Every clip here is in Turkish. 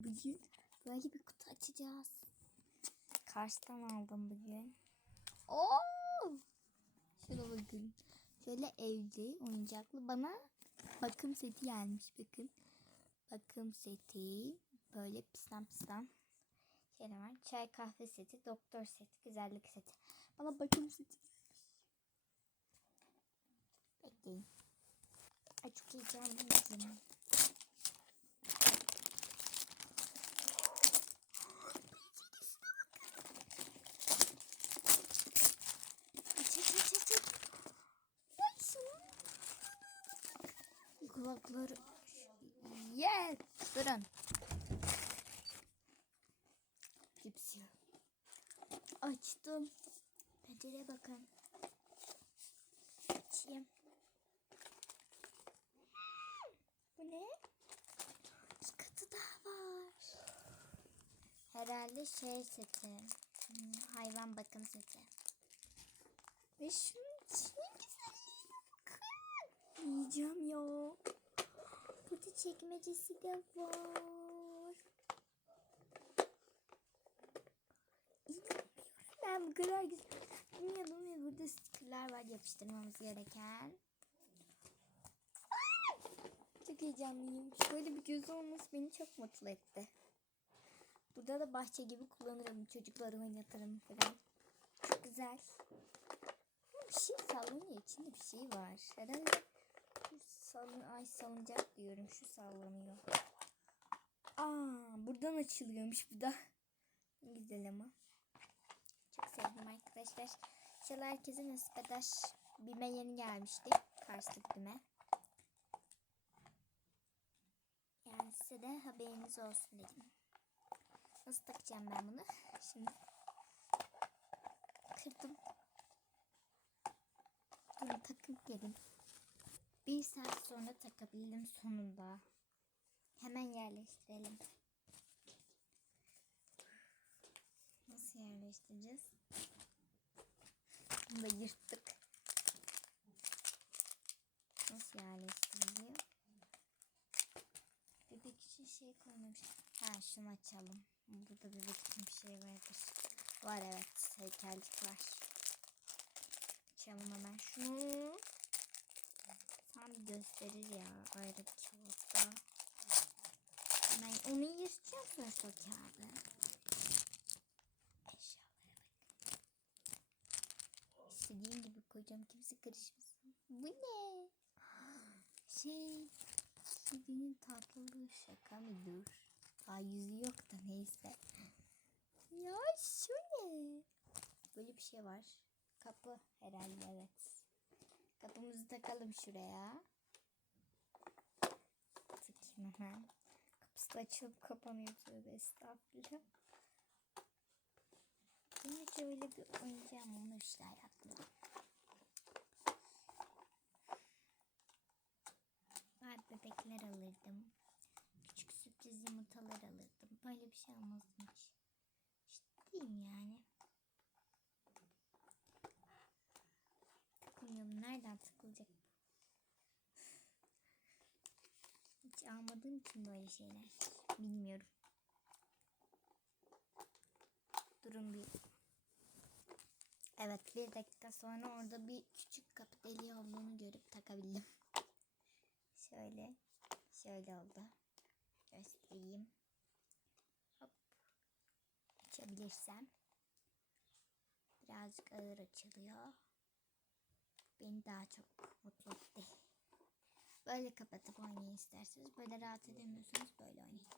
Bugün böyle bir kutu açacağız. Karşıdan aldım bugün. Oo! Şuna bakın. Şöyle evli, oyuncaklı. Bana bakım seti gelmiş bakın. Bakım seti. Böyle pistan pistan. Şöyle var. Çay kahve seti, doktor seti, güzellik seti. Bana bakım seti gelmiş. Bekleyin. Ay çok Açtım. Pencereye bakın. Açayım. Bu ne? Bir katı daha var. Herhalde şey seti. Hmm, hayvan bakım seti. Ve şunun içine güzelliğine bakın. Yiyeceğim ya. Burada çekmecesi de var. İnanmıyorum ben bu kadar güzel. Bilmiyordum ya burada stickerlar var yapıştırmamız gereken. Çok heyecanlıyım. Şöyle bir gözü olması beni çok mutlu etti. Burada da bahçe gibi kullanırım. Çocukları oynatırım falan. Çok güzel. Bir şey sallanıyor. İçinde bir şey var. Herhalde şu salın, ay salıncak diyorum. Şu sallanıyor. Aa, buradan açılıyormuş bu da. Güzel ama. Çok sevdim arkadaşlar. İnşallah herkese nasip eder. Bime yeni gelmişti. Karşılık bime. Yani size de haberiniz olsun dedim. Nasıl takacağım ben bunu? Şimdi kırdım. Bunu takıp gelin. Bir saat sonra takabildim sonunda. Hemen yerleştirelim. Nasıl yerleştireceğiz? Bunu da yırttık. Nasıl yerleştiriliyor? Bebek için şey koymamış. Ha şunu açalım. Burada bebek için bir şey vardır. Var evet. Heykelcik var. Açalım hemen şunu. Tam gösterir ya. Ayrı bir kağıtta. Ben onu yırtacağım o kağıdı. Koyacağım. Kimse karışmasın. Bu ne? Şey... Kedinin tatlılığı şaka mı dur? Aa yüzü yok da neyse. Ya şu ne? Böyle bir şey var. Kapı herhalde evet. Kapımızı takalım şuraya. Takayım hemen. Kapısı da açılıp kapanıyor tövbe estağfurullah. Yine şöyle bir oyuncağım onu işte bebekler alırdım. Küçük sürpriz yumurtalar alırdım. Böyle bir şey almazdım hiç. Ciddiyim yani. Takılmıyorum. Nereden takılacak bu? Hiç almadığım için böyle şeyler. Bilmiyorum. Durun bir. Evet bir dakika sonra orada bir küçük kapı deliği olduğunu görüp takabildim. Şöyle. Şöyle oldu. Göstereyim. Hop. Açabilirsem. Birazcık ağır açılıyor. Beni daha çok mutlu etti. Böyle kapatıp oynayın isterseniz. Böyle rahat edemiyorsanız böyle oynayın.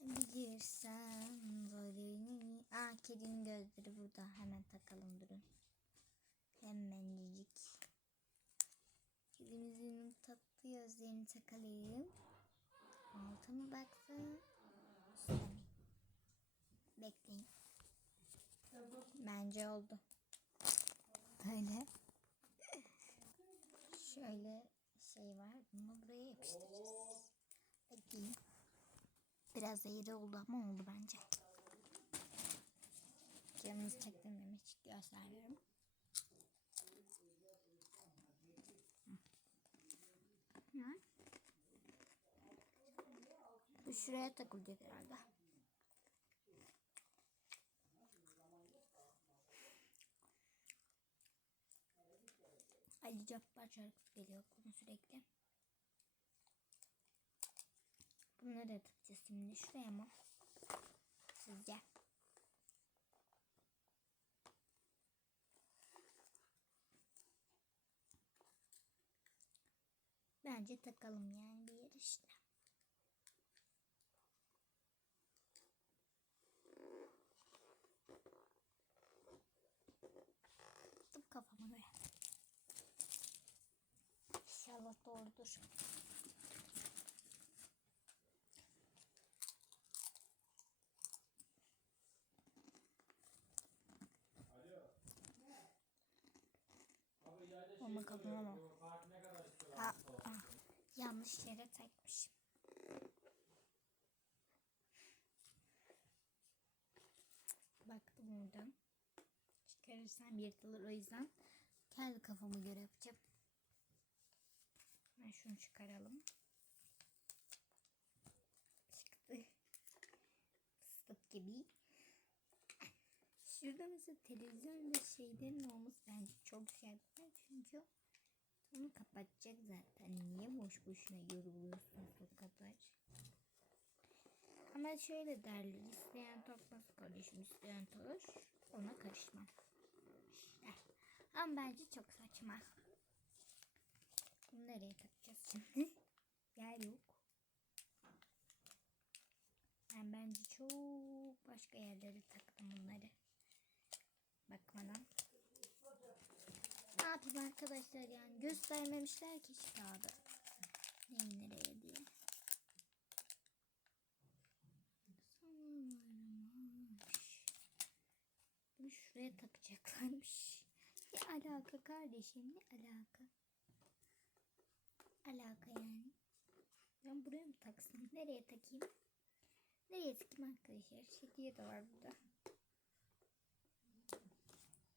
Bilirsem böyle... Aa kedinin gözleri burada. Hemen takalım durun. Hemencik. Tatlı gözlerini takalım. Altı mı baksın? Üstüne mi? Bekleyin. Bence oldu. Böyle. Şöyle şey var. Bunu buraya yapıştıracağız. Bekleyin. Biraz eğri oldu ama oldu bence. Canınızı çektirmemi hiç göstermiyorum. Şuraya takılacak herhalde. Ali Cabbar şarkısı geliyor aklıma sürekli. Bunları da takacağız şimdi şuraya mı? Sizce? Bence takalım yani bir yer işte. Tuttum kafama göre. İnşallah doğrudur. Ama kafama bak. Ha, ah, yanlış yere takmışım. Baktım oradan. Çıkarırsam yırtılır o yüzden kendi kafamı göre yapacağım. Ben şunu çıkaralım. Çıktı. Fıstık gibi. Şurada mesela televizyon ve şeylerin olması bence çok güzel. Çünkü onu kapatacak zaten. Niye boş boşuna yoruluyorsunuz o kadar? Ama şöyle derler. isteyen tokmaz kardeşim isteyen toş. Ona karışmam. İşte. Ama bence çok saçma. Bunu nereye takacağız şimdi? Yer yok. Ben bence çok başka yerlere taktım bunları. Bakmadan. Ne yapayım arkadaşlar yani göstermemişler ki şu kağıdı. Neyi nereye diye. Sanırmış. Bunu şuraya takacaklarmış. Ne alaka kardeşim ne alaka? Alaka yani. Ben buraya mı taksam? Nereye takayım? Nereye takayım arkadaşlar? Şekliye de var burada.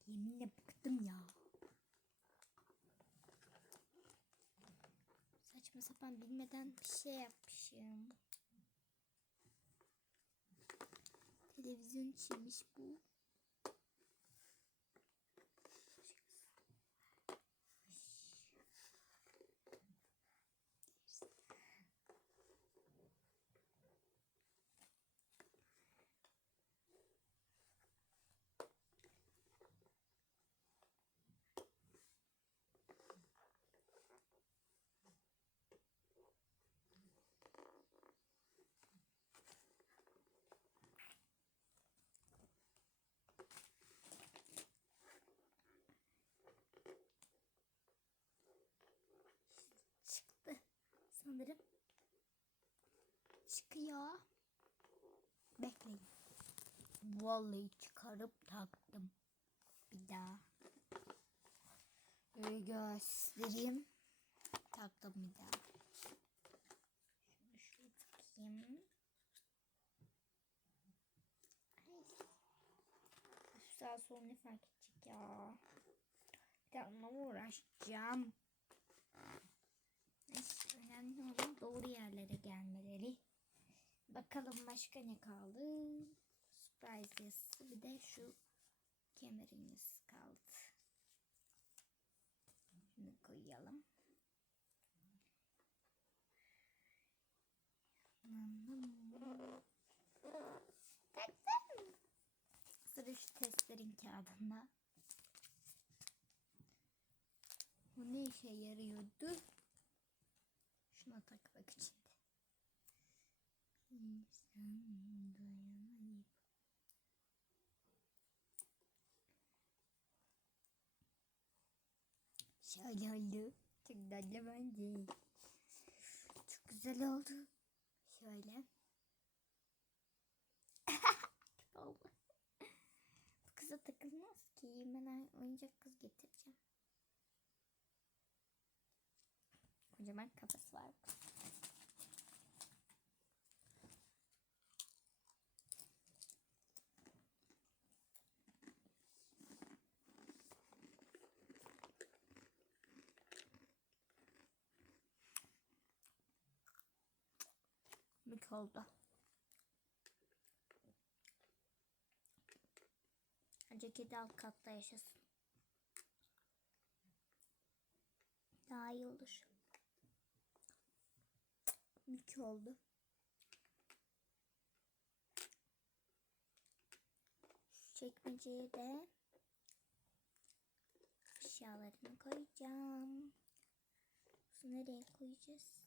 Yeminle bıktım ya. Saçma sapan bilmeden bir şey yapmışım. Televizyon içiymiş bu. Çıktı sanırım. Çıkıyor. Bekleyin. Vallahi çıkarıp taktım. Bir daha. Böyle göstereyim. Taktım bir daha. Şunu şuraya takayım. Ay. Şu sağ sol ne fark edecek ya. Bir onunla uğraşacağım. Olan doğru yerlere gelmeleri. Bakalım başka ne kaldı? Surprise yazısı bir de şu kemerimiz kaldı. Şunu koyalım. Taktım. Sıra şu testlerin kağıdında. Bu ne işe yarıyordu? Takmak için. Şöyle oldu. Çok tatlı bence. Çok güzel oldu. Şöyle. Bu kıza takılmaz ki. Ben oyuncak kız getireceğim. Kocaman kafası var. Mük oldu. Ceketi alt katta yaşasın. Daha iyi olur. Mük oldu. Şu çekmeceye de eşyalarımı koyacağım. Bunu nereye koyacağız?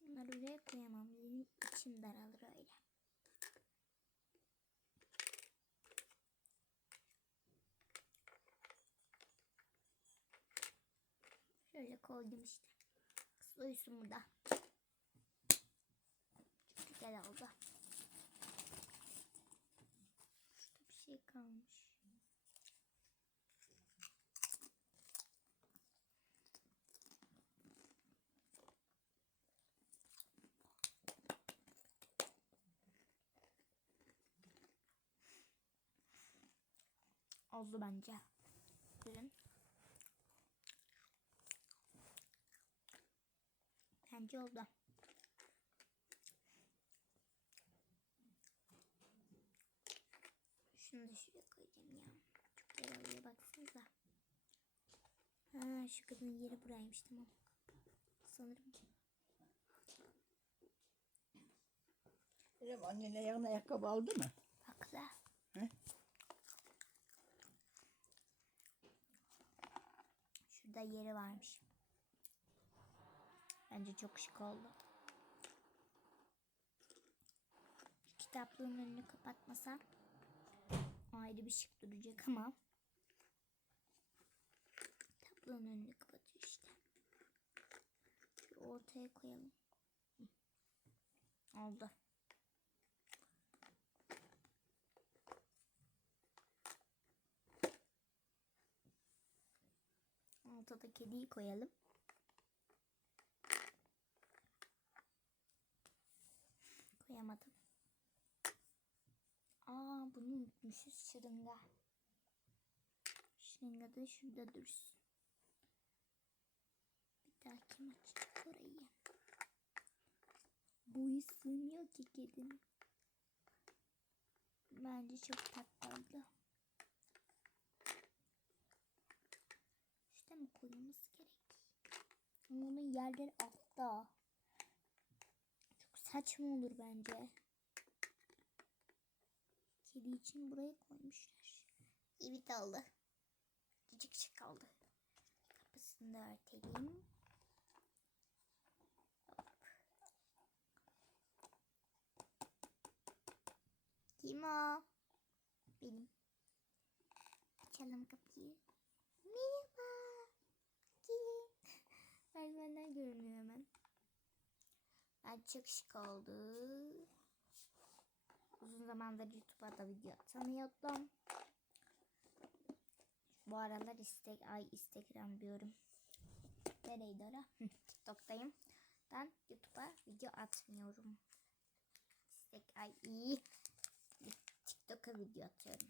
Bunları buraya koyamam. Benim içim daralır öyle. Şöyle koydum işte. Kız uyusun burada. Çok güzel oldu. Şurada bir şey kalmış. Oldu bence. Bence oldu. Şunu da şuraya koyacağım ya. Çok güzel oluyor baksanıza. Ha şu kadının yeri buraymış tamam. Sanırım ki. İrem annen ayağına ayakkabı aldı mı? Haklı. He? Şurada yeri varmış. Bence çok şık oldu. Kitaplığın önünü kapatmasam ayrı bir şık duracak ama kitaplığın önünü kapatıyor işte. Şu ortaya koyalım. Oldu. Alta da kediyi koyalım. Koyamadım. Aa unutmuşuz şırınga. Şırınga da şurada dursun. Bir daha kim açacak orayı? Boyu sığmıyor ki kedinin. Bence çok tatlı oldu. İşte mi koymamız gerek? Onun yerleri altta. Çok saçma olur bence. Kedi için buraya koymuşlar. Evet oldu. Cicik küçük kaldı. Kapısını da örtelim. Hop. Kim o? Benim. Açalım kapıyı. Merhaba. Gelin. Merdivenden görünüyor hemen. Ben çok şık oldu. Uzun zamandır YouTube'a da video atamıyordum. Bu aralar istek ay Instagram diyorum. Nereydi? Hı, TikTok'tayım. Ben YouTube'a video atmıyorum. İstek ay iyi. TikTok'a video atıyorum.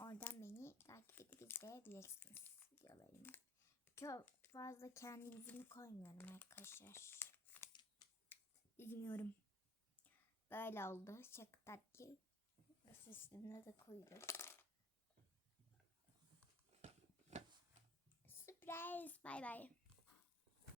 Oradan beni takip edip izleyebilirsiniz videolarımı. Çok fazla kendi yüzümü koymuyorum arkadaşlar. Bilmiyorum. Böyle oldu. Çok tatlı. Nasıl üstüne de koyuyoruz. Sürpriz. Bay bay.